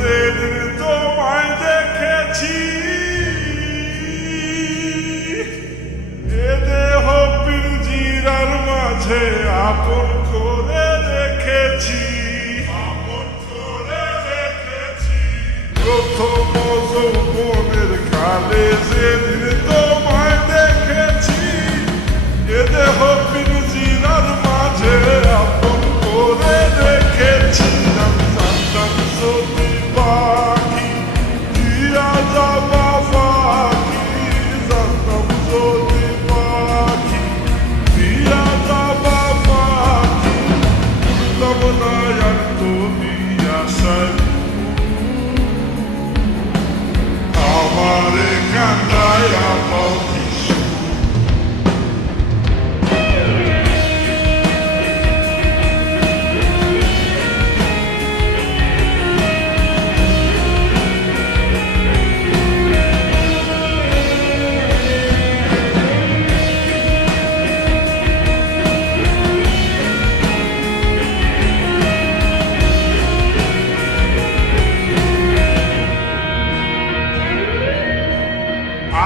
যেদিন তোমায় দেখেছি, এ দেহ পিঞ্জিরার মাঝে আপন করে রেখেছি, প্রথম যৌবনের কালে যেদিন তোমায় দেখেছি, এ দেহ পিঞ্জিরার মাঝে আপন করে রেখেছি। আমি জানতাম যদি পাখি দিয়া যাবা পাখি, জানতাম যদি পাখি দিয়া যাবা পাখি, উঠতাম না আর তুমি আশায় আমারে কান্দায়া পাখি।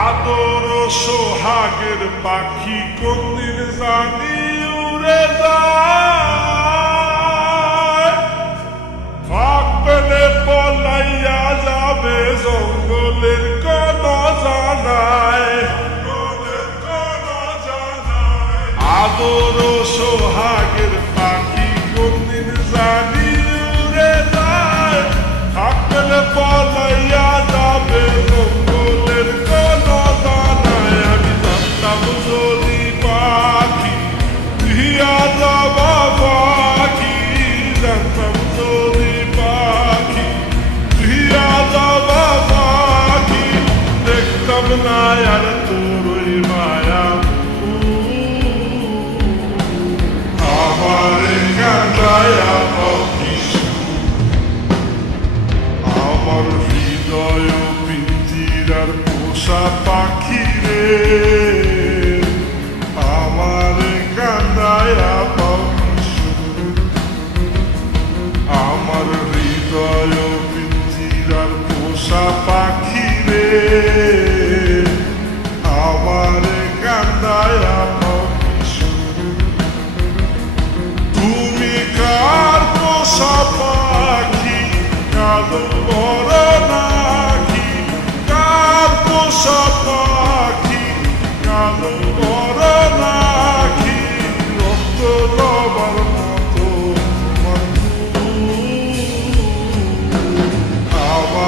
আদর সোহাগের পাখি কোনদিন জানি উড়ে যায়, ফাঁক পেলে পলাইয়া যাবে জঙ্গলের কোন জানায়। আদর সোহাগের পাখি কোনদিন জানি উড়ে যায়, ফাঁক পেলে পলাইয়া যাবে জঙ্গলের কোন জানায়। আমি জানতাম যদি পাখি দিয়া যাবা পাখি, জানতাম যদি পাখি দিয়া যাবা পাখি, দেখতাম না আর তোর ওই মায়া আমারে কান্দায়া পাখি। আমার হৃদয় পিঞ্জিরার পোষা পাখি রে, আমারে কান্দায়া পাখি। আমার হৃদয় পিঞ্জিরার পোষা পাখি রে, আমারে কান্দায়া পাখি। তুমি কার পোষা পাখি, কাঁদো